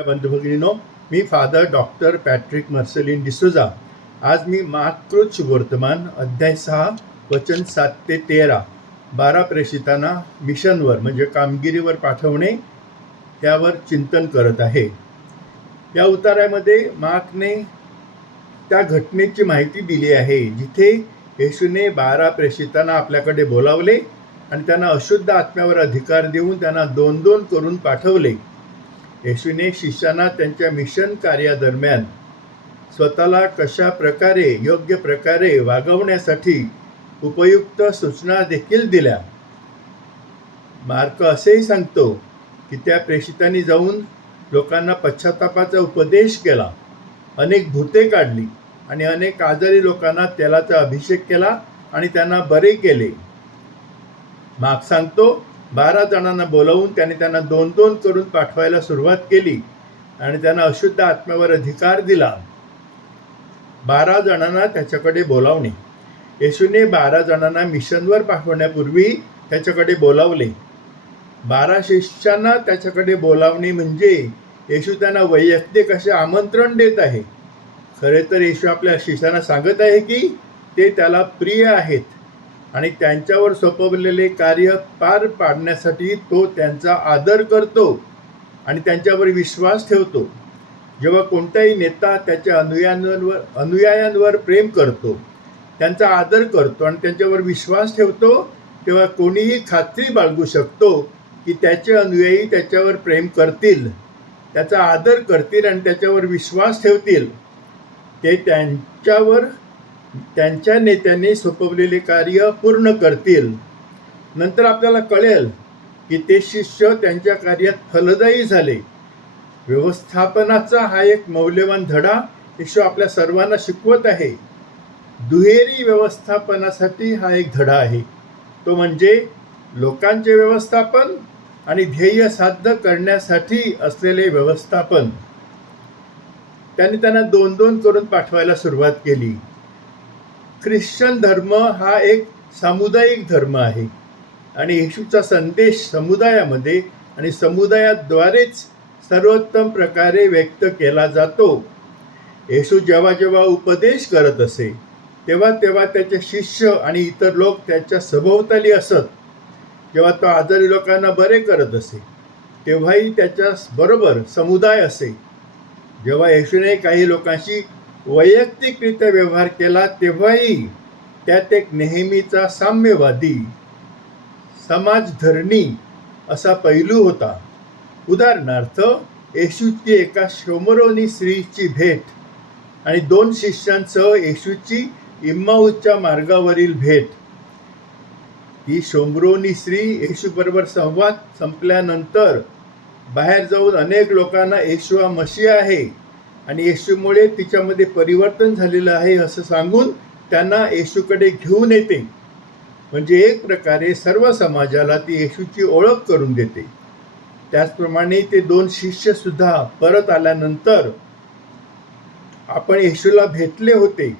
बंधुभगिनीनो मी father doctor Patrick Marcelin D'Souza आज मी मातृच वर्तमान अध्याय सहा वचन सात ते तेरा बारा प्रेषितांना मिशनवर म्हणजे कामगिरीवर पाठवणे त्यावर चिंतन करत आहे. या उतारामध्ये मार्कने त्या घटनेची माहिती दिली आहे जिथे येशूने बारा प्रेषितांना आपल्याकडे बोलावले आणि त्यांना अशुद्ध आत्म्यावर अधिकार देऊन त्यांना दोन दोन करून पाठवले. येशूने शिष्यांना त्यांच्या मिशन कार्यादरम्यान स्वतःला कशा प्रकारे योग्य प्रकारे वागवण्यासाठी उपयुक्त सूचना देखील दिल्या. मार्क असेही सांगतो की त्या प्रेषितांनी जाऊन लोकांना पश्चातापाचा उपदेश केला. अनेक भूते काढली आणि अनेक आजारी लोकांना तेलाचा अभिषेक केला आणि त्यांना बरे केले. मार्क सांगतो बारा जणांना बोलावून त्याने त्यांना दोन दोन करून पाठवायला सुरुवात केली आणि त्यांना अशुद्ध आत्म्यावर अधिकार दिला. बारा जणांना त्याच्याकडे बोलावणे. येशूने बारा जणांना मिशनवर पाठवण्यापूर्वी त्याच्याकडे बोलावले. बारा शिष्यांना त्याच्याकडे बोलावणे म्हणजे येशू त्यांना वैयक्तिक असे आमंत्रण देत आहे. खरे तर येशू आपल्या शिष्यांना सांगत आहे की ते त्याला प्रिय आहेत. आणि त्यांच्यावर सोपवलेले कार्य पार पाडण्यासाठी तो त्यांचा आदर करतो आणि त्यांच्यावर विश्वास ठेवतो. जेव्हा कोणताही नेता त्याच्या अनुयायांवर अनुयायांवर प्रेम करतो त्यांचा आदर करतो आणि त्यांच्यावर विश्वास ठेवतो तेव्हा कोणीही खात्री बाळगू शकतो की त्याचे अनुयायी त्याच्यावर प्रेम करतील त्याचा आदर करतील आणि त्याच्यावर विश्वास ठेवतील. ते त्यांच्यावर त्यांच्या नेत्यांनी सोपवलेले कार्य पूर्ण करतील. नंतर आपल्याला कळेल की ते शिष्य त्यांच्या कार्यात फलदायी झाले. व्यवस्थापनाचा हा एक मौल्यवान धडा येशू आपल्या सर्वांना शिकवत आहे. दुहेरी व्यवस्थापनासाठी हा एक धडा आहे. तो म्हणजे लोकांचे व्यवस्थापन आणि ध्येय साध्य करण्यासाठी असलेले व्यवस्थापन. त्यांनी त्यांना दोन दोन करून पाठवायला सुरुवात केली. ख्रिश्चन धर्म हा एक सामुदायिक धर्म आहे. आणि येशूचा संदेश समुदायामध्ये आणि समुदायाद्वारेच सर्वोत्तम प्रकारे व्यक्त केला जातो. येशू जेव्हा जेव्हा उपदेश करत असे तेव्हा तेव्हा त्याचे शिष्य आणि इतर लोक त्याच्या सभोवताली असत. जेव्हा तो आजारी लोकांना बरे करत असे तेव्हाही त्याच्या बरोबर समुदाय असे. जेव्हा येशूने काही लोकांशी वैयक्तिकरित्या व्यवहार केला तेव्हाही त्यात एक नेहमीचा साम्यवादी समाजधरणी असा पैलू होता. उदाहरणार्थ येशूची एका शोमरोनी स्त्रीची भेट आणि दोन शिष्यांसह येशूची इम्माऊच्या मार्गावरील भेट. ही शोमरोनी स्त्री येशूबरोबर संवाद संपल्यानंतर बाहेर जाऊन अनेक लोकांना येशू हा मशी आहे. आणि येशूमुळे तिच्यामध्ये परिवर्तन झालेलं आहे असं सांगून त्यांना येशूकडे घेऊन येते. म्हणजे एक प्रकारे सर्व समाजाला ती येशूची ओळख करून देते. त्याचप्रमाणे ते दोन शिष्यसुद्धा परत आल्यानंतर आपण येशूला भेटले होते.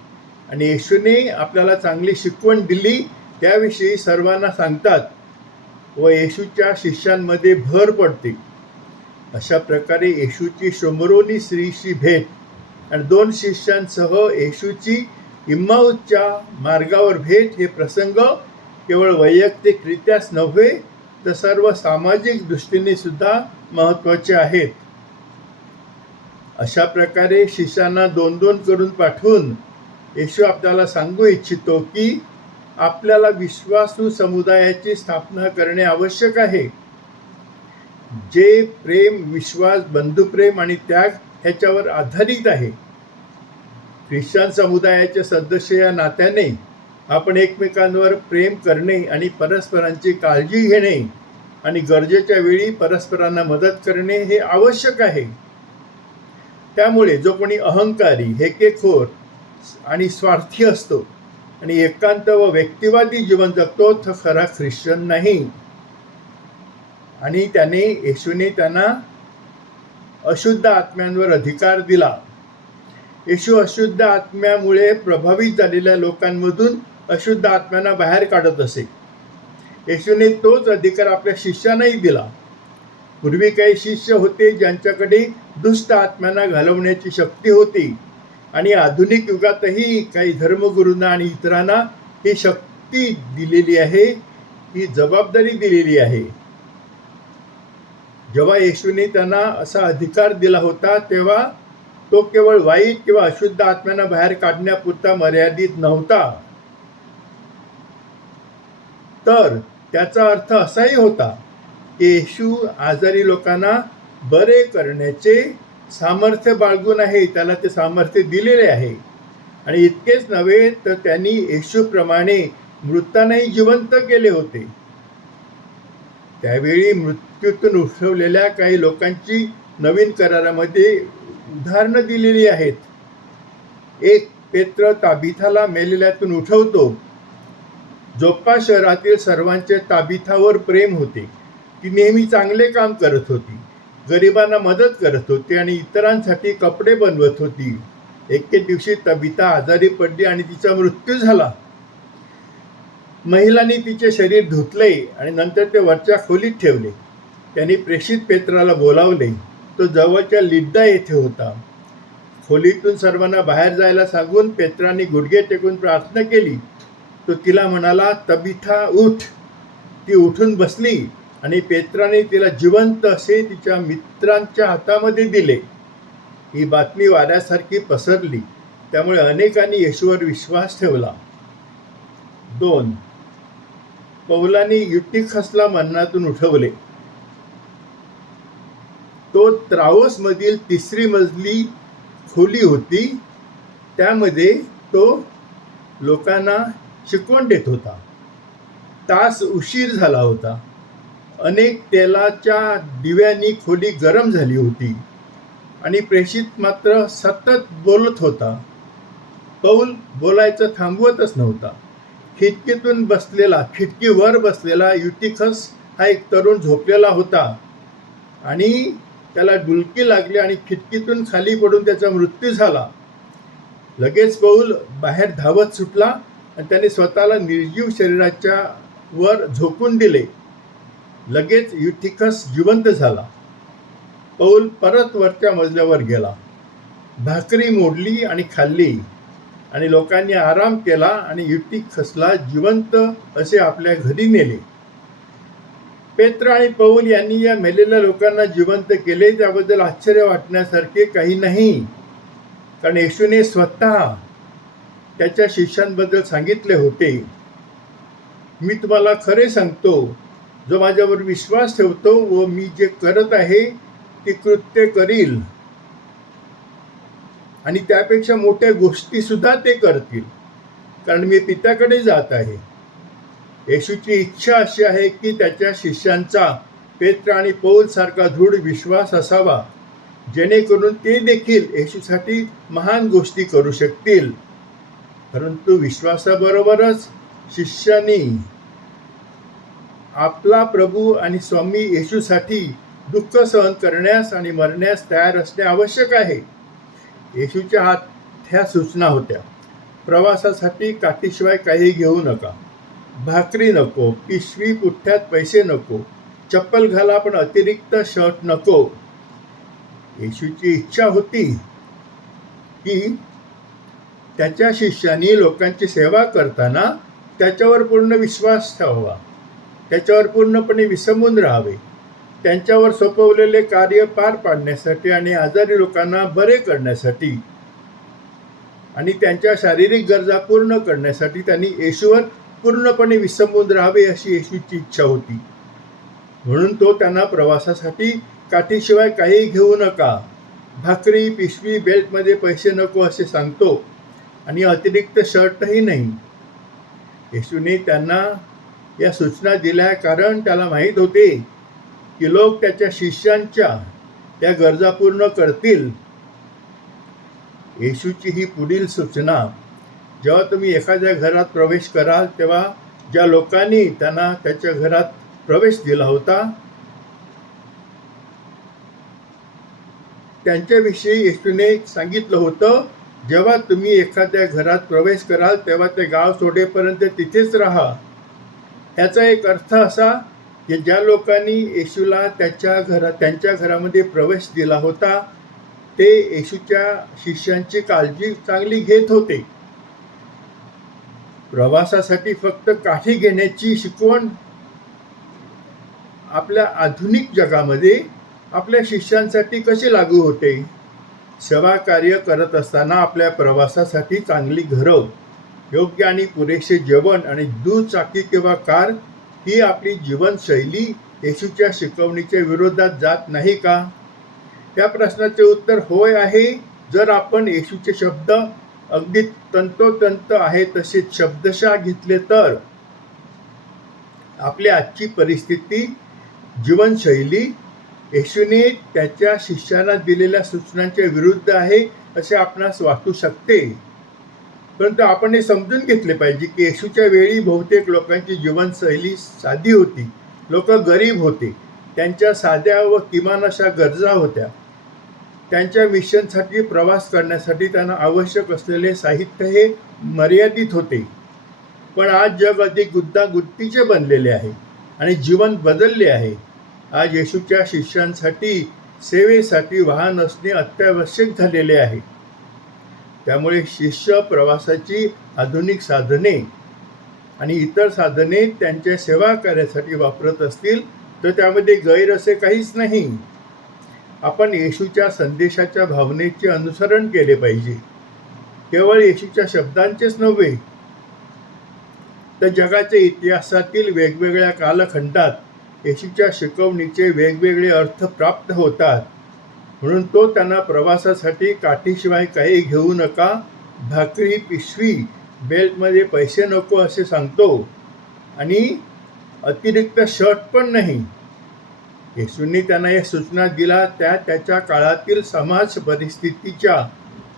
आणि येशूने आपल्याला चांगली शिकवण दिली. त्याविषयी सर्वांना सांगतात व येशूच्या शिष्यांमध्ये भर पडते. अशा प्रकारे येशूची शंभरोनी स्त्रीशी भेट आणि दोन शिष्यांसह येशूची इम्माऊच्या मार्गावर भेट हे प्रसंग केवळ वैयक्तिकरित्याच नव्हे तर सर्व सामाजिक दृष्टीने सुद्धा महत्त्वाचे आहेत. अशा प्रकारे शिष्यांना दोन दोन करून पाठवून येशू आपल्याला सांगू इच्छितो की आपल्याला विश्वासू समुदायाची स्थापना करणे आवश्यक आहे. जे प्रेम विश्वास बंधुप्रेम आणि त्याग ह्याच्यावर आधारित आहे. ख्रिश्चन समुदायाचे सदस्य या नात्याने आपण एकमेकांवर प्रेम करणे आणि परस्परांची काळजी घेणे आणि गरजेच्या वेळी परस्परांना मदत करणे हे आवश्यक आहे. त्यामुळे जो कोणी अहंकारी हेकेखोर आणि स्वार्थी असतो आणि एकांत व व्यक्तिवादी जीवन जगतो तो खरा ख्रिश्चन नाही. आणि त्याने येशूने त्यांना अशुद्ध आत्म्यांवर अधिकार दिला. येशू अशुद्ध आत्म्यामुळे प्रभावित झालेल्या लोकांमधून अशुद्ध आत्म्यांना बाहेर काढत असे. येशूने तोच अधिकार आपल्या शिष्यांनाही दिला. पूर्वी काही शिष्य होते ज्यांच्याकडे दुष्ट आत्म्यांना घालवण्याची शक्ती होती आणि आधुनिक युगातही काही धर्मगुरूंना आणि इतरांना ही शक्ती दिलेली आहे ही जबाबदारी दिलेली आहे. जेव्हा येशूने त्यांना असा अधिकार दिला होता तेव्हा तो केवळ वाईट किंवा अशुद्ध आत्म्यांना बाहेर काढण्यापुरता मर्यादित नव्हता. तर त्याचा अर्थ असाही होता की येशू आजारी लोकांना बरे करण्याचे सामर्थ्य बाळगून आहे त्याला ते सामर्थ्य दिलेले आहे. आणि इतकेच नव्हे तर त्यांनी येशूप्रमाणे मृतांनाही जिवंत केले होते. त्यावेळी मृत्यूतून उठवलेल्या काही लोकांची नवीन करारामध्ये उदाहरणं दिलेली आहेत. एक पेत्र ताबिथाला मेलेल्यातून उठवतो. जोप्पा शहरातील सर्वांचे ताबिथावर प्रेम होते. ती नेहमी चांगले काम करत होती. गरिबांना मदत करत होती आणि इतरांसाठी कपडे बनवत होती. एके दिवशी तबिता आजारी पडली आणि तिचा मृत्यू झाला. महिलांनी तिचे शरीर धुतले आणि नंतर ते वरच्या खोलीत ठेवले. त्यांनी प्रेषित पेत्राला बोलावले तो जवळच्या लिड्डा येथे होता. खोलीतून सर्वांना बाहेर जायला सांगून पेत्राने गुडघे टेकून प्रार्थना केली. तो तिला म्हणाला तबिथा उठ. ती उठून बसली आणि पेत्राने तिला जिवंत असे तिच्या मित्रांच्या हातामध्ये दिले. ही बातमी वाऱ्यासारखी पसरली. त्यामुळे अनेकांनी येशूवर विश्वास ठेवला. दोन पौलानी खसला मरणातून उठवले. तो त्रावस मधील तिसरी मजली खोली होती त्यामध्ये तो लोकांना शिकवण देत होता. तास उशीर झाला होता. अनेक तेलाच्या दिव्यांनी खोली गरम झाली होती आणि प्रेषित मात्र सतत बोलत होता. पौल बोलायचं थांबवतच नव्हता. खिडकीतून बसलेला खिडकीवर बसलेला युटिकस हा एक तरुण झोपलेला होता. आणि त्याला डुलकी लागली आणि खिडकीतून खाली पडून त्याचा मृत्यू झाला. लगेच पौल बाहेर धावत सुटला आणि त्याने स्वतःला निर्जीव शरीराच्या वर झोकून दिले. लगेच युथिकस जिवंत झाला. पौल परत वरच्या मजल्यावर गेला. भाकरी मोडली आणि खाल्ली. आणि लोकांनी आराम केला आणि युटिकसला जिवंत असे आपल्या घरी नेले. पेत्र आणि पौल यांनी या मेलेल्या लोकांना जिवंत केले त्याबद्दल आश्चर्य वाटण्यासारखे काही नाही. कारण येशूने स्वतः त्याच्या शिष्यांबद्दल सांगितले होते. मी तुम्हाला खरे सांगतो जो माझ्यावर विश्वास ठेवतो व मी जे करत आहे ती कृत्य करील. आणि त्यापेक्षा मोठ्या गोष्टी सुद्धा ते करतील. कारण मी पित्याकडे जात आहे. येशूची इच्छा अशी आहे की त्याच्या शिष्यांचा पेत्र आणि पौल सारखा दृढ विश्वास असावा. जेणेकरून ते देखील येशूसाठी महान गोष्टी करू शकतील. परंतु विश्वासाबरोबरच शिष्यांनी आपला प्रभू आणि स्वामी येशूसाठी दुःख सहन करण्यास आणि मरण्यास तयार असणे आवश्यक आहे. येशूच्या हात ह्या सूचना होत्या. प्रवासासाठी काठीशिवाय काही घेऊ नका. भाकरी नको पिशवी पुठ्ठ्यात पैसे नको चप्पल घाला पण अतिरिक्त शर्ट नको. येशूची इच्छा होती की त्याच्या शिष्यांनी लोकांची सेवा करताना त्याच्यावर पूर्ण विश्वास ठेवावा. त्याच्यावर पूर्णपणे विसंबून राहावे. त्यांच्यावर सोपवलेले कार्य पार पाडण्यासाठी आणि आजारी लोकांना बरे करण्यासाठी आणि त्यांच्या शारीरिक गरजा पूर्ण करण्यासाठी त्यांनी येशूवर पूर्णपणे विसंबून राहावे अशी येशूची इच्छा होती. म्हणून तो त्यांना प्रवासासाठी काठीशिवाय काही घेऊ नका. भाकरी पिशवी बेल्टमध्ये पैसे नको असे सांगतो आणि अतिरिक्त शर्टही नाही. येशूने त्यांना या सूचना दिल्या कारण त्याला माहीत होते की लोक त्याच्या शिष्यांच्या त्या गरजा पूर्ण करतील. येशूची ही पुढील सूचना जेव्हा तुम्ही एखाद्या घरात प्रवेश कराल तेव्हा ज्या लोकांनी त्यांना त्याच्या घरात प्रवेश दिला होता त्यांच्याविषयी येशूने सांगितलं होतं जेव्हा तुम्ही एखाद्या घरात प्रवेश कराल तेव्हा ते गाव सोडेपर्यंत तिथेच राहा. याचा एक अर्थ असा की ज्या लोकांनी येशूला त्याच्या घरा त्यांच्या घरामध्ये प्रवेश दिला होता ते येशूच्या शिष्यांची काळजी चांगली घेत होते. प्रवासासाठी फक्त काठी घेण्याची शिकवण आपल्या आधुनिक जगामध्ये आपल्या शिष्यांसाठी कशी लागू होते? सेवा कार्य करत असताना आपल्या प्रवासासाठी चांगली घरं योग्य आणि पुरेसे जेवण आणि दुचाकी किंवा कार ही आपली जीवनशैली येशूच्या शिकवणीच्या विरोधात जात नाही का? या प्रश्नाचे उत्तर होय आहे. जर आपण येशूचे शब्द अगदी तंतोतंत आहे तसेच शब्दशः घेतले तर आपली आजची परिस्थिती जीवनशैली येशूने त्याच्या शिष्यांना दिलेल्या सूचनांच्या विरुद्ध आहे असे आपणास वाटू शकते. परंतु आपण हे समजून घेतले पाहिजे की येशूच्या वेळी बहुतेक लोकांची जीवनशैली साधी होती. लोक गरीब होते. त्यांच्या साध्या व किमान अशा गरजा होत्या. त्यांच्या मिशनसाठी प्रवास करण्यासाठी त्यांना आवश्यक असलेले साहित्य हे मर्यादित होते. पण आज जग अधिक गुंतागुंतीचे बनलेले आहे आणि जीवन बदलले आहे. आज येशूच्या शिष्यांसाठी सेवेसाठी वाहन असणे अत्यावश्यक झालेले आहे. त्यामुळे शिष्य प्रवासाची आधुनिक साधने आणि इतर साधने त्यांच्या सेवा कार्यासाठी वापरत असतील तर त्यामध्ये गैर असे काहीच नाही. आपण येशूच्या संदेशाच्या भावनेचे अनुसरण केले पाहिजे. केवळ येशूच्या शब्दांचेच नव्हे तर जगाच्या इतिहासातील वेगवेगळ्या कालखंडात येशूच्या शिकवणीचे वेगवेगळे अर्थ प्राप्त होतात. म्हणून तो त्यांना प्रवासासाठी काठीशिवाय काही घेऊ नका भाकरी पिशवी बेल्टमध्ये पैसे नको असे सांगतो. आणि अतिरिक्त शर्ट पण नाही. येशूंनी त्यांना या सूचना दिला त्या त्याच्या काळातील समाज परिस्थितीच्या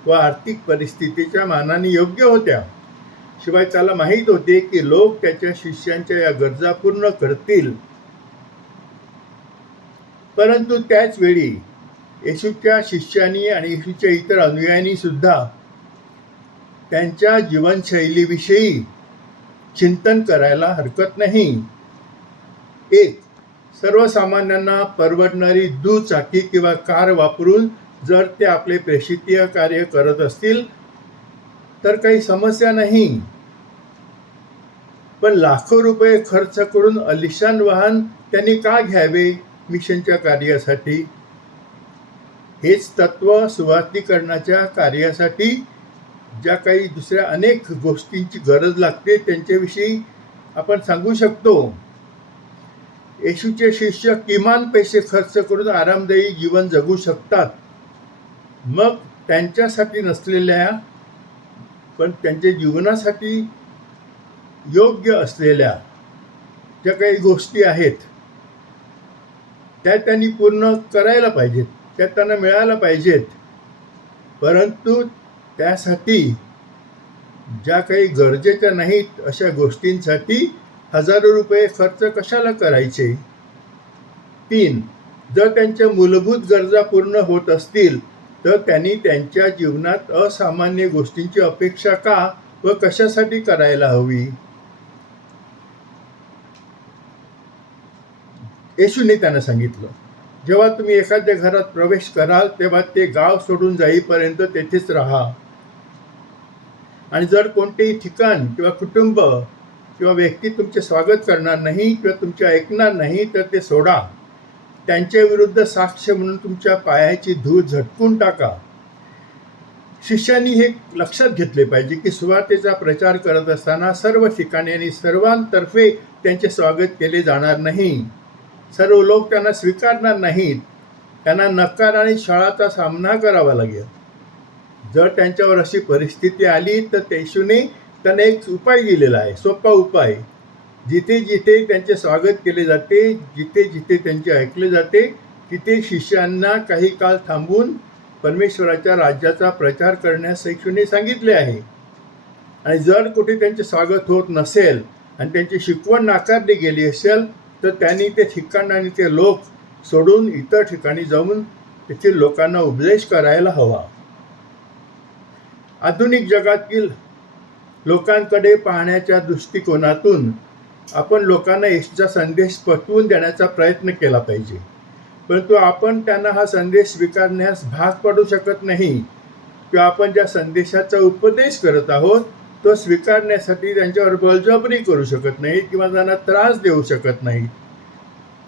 व आर्थिक परिस्थितीच्या मानाने योग्य होत्या. शिवाय त्याला माहीत होते की लोक त्याच्या शिष्यांच्या या गरजा पूर्ण करतील. परंतु त्याच वेळी येशूच्या शिष्यांनी आणि येशूच्या इतर अनुयायांनी सुद्धा त्यांच्या जीवनशैलीविषयी चिंतन करायला हरकत नाही. एक सर्वसामान्यांना परवडणारी दुचाकी किंवा कार वापरून जर ते आपले प्रेषितीय कार्य करत असतील तर काही समस्या नाही. पण लाखो रुपये खर्च करून अलिशान वाहन त्यांनी का घ्यावे? मिशनच्या कार्यासाठी हेच तत्व सुवार्थीकरणाच्या कार्यासाठी ज्या काही दुसऱ्या अनेक गोष्टींची गरज लागते त्यांच्याविषयी आपण सांगू शकतो. येशूचे शिष्य किमान पैसे खर्च करून आरामदायी जीवन जगू शकतात. मग त्यांच्यासाठी नसलेल्या पण त्यांच्या जीवनासाठी योग्य असलेल्या ज्या काही गोष्टी आहेत त्या त्यांनी पूर्ण करायला पाहिजेत. त्या त्यांना मिळायला पाहिजेत. परंतु त्यासाठी ज्या काही गरजेच्या नाहीत अशा गोष्टींसाठी हजारो रुपये खर्च कशाला करायचे? तीन जर त्यांच्या मूलभूत गरजा पूर्ण होत असतील तर त्यांनी त्यांच्या जीवनात असामान्य गोष्टींची अपेक्षा का व कशासाठी करायला हवी? येशूने त्यांना सांगितलं. जेव्हा तुम्ही एखाद्या घरात प्रवेश कराल तेव्हा ते गाव सोडून जाईपर्यंत तेथेच राहा. आणि जर कोणतेही ठिकाण किंवा कुटुंब किंवा व्यक्ती तुमचे स्वागत करणार नाही किंवा तुमचे ऐकणार नाही तर ते सोडा. त्यांच्या विरुद्ध साक्ष म्हणून तुमच्या पायाची धूळ झटकून टाका. शिष्यांनी हे लक्षात घेतले पाहिजे की सुवार्तेचा प्रचार करत असताना सर्व ठिकाणी आणि सर्वांतर्फे त्यांचे स्वागत केले जाणार नाही. सर्व लोक त्यांना स्वीकारणार नाहीत. त्यांना नकार आणि शाळाचा सामना करावा लागेल. जर त्यांच्यावर अशी परिस्थिती आली तर येशूने त्यांना एक उपाय दिलेला आहे सोपा उपाय. जिथे जिथे त्यांचे स्वागत केले जाते जिथे जिथे त्यांचे ऐकले जाते तिथे शिष्यांना काही काळ थांबून परमेश्वराच्या राज्याचा प्रचार करण्यास येशूने सांगितले आहे. आणि जर कुठे त्यांचे स्वागत होत नसेल आणि त्यांची शिकवण नाकारली गेली असेल तर त्यांनी ते ठिकाण आणि ते लोक सोडून इतर ठिकाणी जाऊन तेथील लोकांना उपदेश करायला हवा. आधुनिक जगातील लोकांकडे पाहण्याच्या दृष्टिकोनातून आपण लोकांना येशूचा संदेश पटवून देण्याचा प्रयत्न केला पाहिजे. परंतु आपण त्यांना हा संदेश स्वीकारण्यास भाग पाडू शकत नाही. किंवा आपण ज्या संदेशाचा उपदेश करत आहोत तो स्वीकारण्यासाठी त्यांच्यावर बळजबरी करू शकत नाही किंवा त्यांना त्रास देऊ शकत नाही.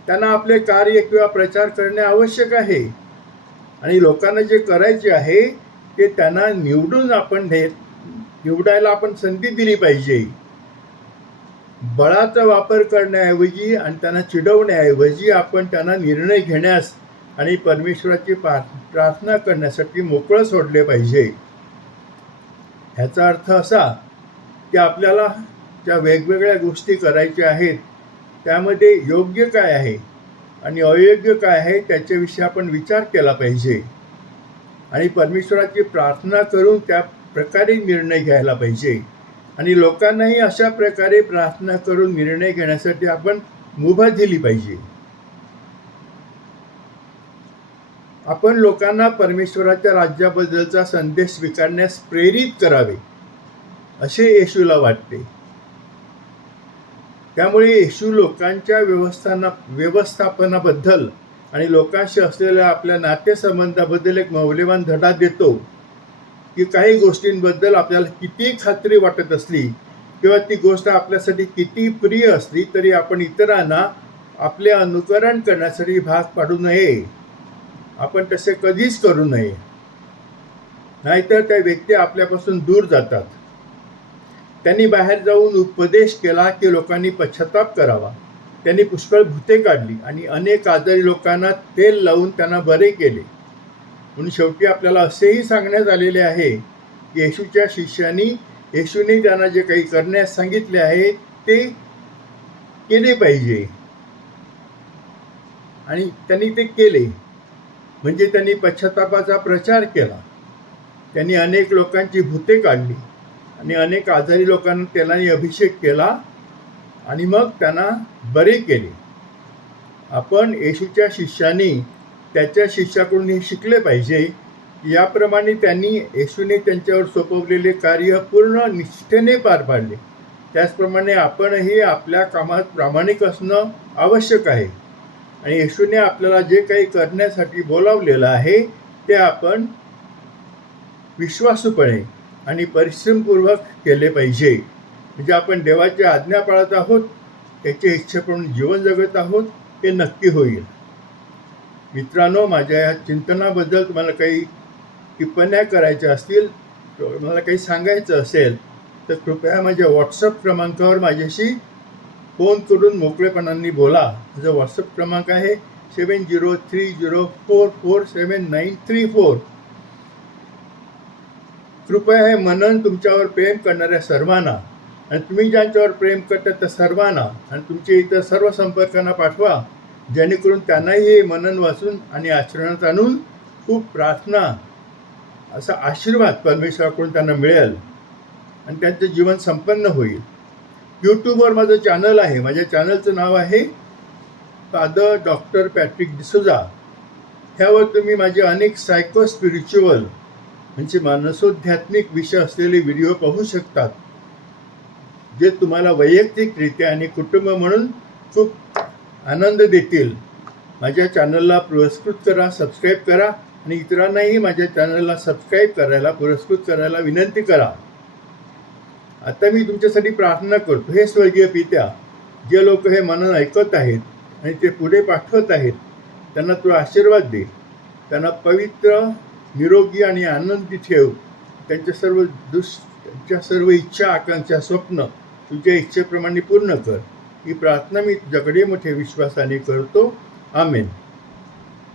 त्यांना आपले कार्य किंवा प्रचार करणे आवश्यक आहे. आणि लोकांना जे करायचे आहे ते त्यांना निवडून आपण दे निवडायला आपण संधी दिली पाहिजे. बळाचा वापर करण्याऐवजी आणि त्यांना चिडवण्याऐवजी आपण त्यांना निर्णय घेण्यास आणि परमेश्वराची प्रार्थना करण्यासाठी मोकळं सोडले पाहिजे. ह्याचा अर्थ असा की आपल्याला ज्या वेगवेगळ्या गोष्टी करायच्या आहेत त्यामध्ये योग्य काय आहे आणि अयोग्य काय आहे त्याच्याविषयी आपण विचार केला पाहिजे. आणि परमेश्वराची प्रार्थना करून त्या प्रकारे निर्णय घ्यायला पाहिजे. आणि लोकांनाही अशा प्रकारे प्रार्थना करून निर्णय घेण्यासाठी आपण मुभा दिली पाहिजे. आपण लोकांना परमेश्वराच्या राज्याबद्दलचा संदेश स्वीकारण्यास प्रेरित करावे. असे येशूला वाटते. त्यामुळे येशू लोकांच्या व्यवस्थाना व्यवस्थापनाबद्दल आणि लोकांशी असलेल्या आपल्या नातेसंबंधाबद्दल एक मौल्यवान धडा देतो की काही गोष्टींबद्दल आपल्याला किती खात्री वाटत असली किंवा ती गोष्ट आपल्यासाठी किती प्रिय असली तरी आपण इतरांना आपले अनुकरण करण्यासाठी भाग पाडू नये. आपण तसे कधीच करू नये. नाहीतर त्या व्यक्ती आपल्यापासून दूर जातात. त्यांनी बाहेर जाऊन उपदेश केला की लोकांनी पश्चाताप करावा. त्यांनी पुष्कळ भूते काढली आणि अनेक आजारी लोकांना तेल लावून त्यांना बरे केले. म्हणून शेवटी आपल्याला असेही सांगण्यात आलेले आहे की येशूच्या शिष्यांनी येशूने त्यांना जे काही करण्यास सांगितले आहे ते केले पाहिजे. आणि त्यांनी ते केले. म्हणजे त्यांनी पश्चातापाचा प्रचार केला. त्यांनी अनेक लोकांची भूते काढली. आणि अनेक आजारी लोकांना तेलाने अभिषेक केला आणि मग त्यांना बरे केले. आपण येशूच्या शिष्यांनी त्याच्या शिष्याकडून हे शिकले पाहिजे. याप्रमाणे त्यांनी येशूने त्यांच्यावर सोपवलेले कार्य पूर्ण निष्ठेने पार पाडले. त्याचप्रमाणे आपणही आपल्या कामात प्रामाणिक असणं आवश्यक आहे. आणि येशूने आपल्याला जे काही करण्यासाठी बोलावलेलं आहे ते आपण विश्वासूपणे आणि परिश्रमपूर्वक केले पाहिजे. म्हणजे आपण देवाची आज्ञा पाळत आहोत त्याच्या इच्छेप्रमाणे जीवन जगत आहोत हे नक्की होईल. मित्रांनो माझ्या या चिंतनाबद्दल तुम्हाला काही टिप्पण्या करायच्या असतील मला काही सांगायचं असेल तर कृपया माझ्या व्हॉट्सअप क्रमांकावर माझ्याशी फोन करून मोकळेपणाने बोला. माझा व्हॉट्सअप क्रमांक आहे seven zero three zero four four seven nine three four. कृपया हे मनन तुमच्यावर प्रेम करणाऱ्या सर्वांना आणि तुम्ही ज्यांच्यावर प्रेम करता त्या सर्वांना आणि तुमच्या इतर सर्व संपर्कांना पाठवा. जेणेकरून त्यांनाही हे मनन वाचून आणि आचरणात आणून खूप प्रार्थना असा आशीर्वाद परमेश्वराकडून त्यांना मिळेल आणि त्यांचं जीवन संपन्न होईल. यूट्यूबवर माझं चॅनल आहे. माझ्या चॅनलचं नाव आहे फादर डॉक्टर पॅट्रिक डिसोजा ह्यावर तुम्ही माझे अनेक सायको स्पिरिच्युअल म्हणजे मानसोध्यात्मिक विषय असलेले व्हिडिओ पाहू शकतात जे तुम्हाला वैयक्तिकरित्या आणि कुटुंब म्हणून खूप आनंद देतील. माझ्या चॅनलला पुरस्कृत करा सबस्क्राईब करा आणि इतरांनाही माझ्या चॅनलला सबस्क्राईब करायला पुरस्कृत करायला विनंती करा. आता मी तुमच्यासाठी प्रार्थना करतो. हे स्वर्गीय पित्या जे लोक हे मनन ऐकत आहेत आणि ते पुढे पाठवत आहेत त्यांना तू आशीर्वाद दे. त्यांना पवित्र निरोगी आणि आनंदी ठेव. त्यांच्या सर्व दुष् त्यांच्या सर्व इच्छा आकांक्षा स्वप्न तुझ्या इच्छेप्रमाणे पूर्ण कर. ही प्रार्थना मी तुझ्याकडे मोठ्या विश्वासाने करतो. आमेन.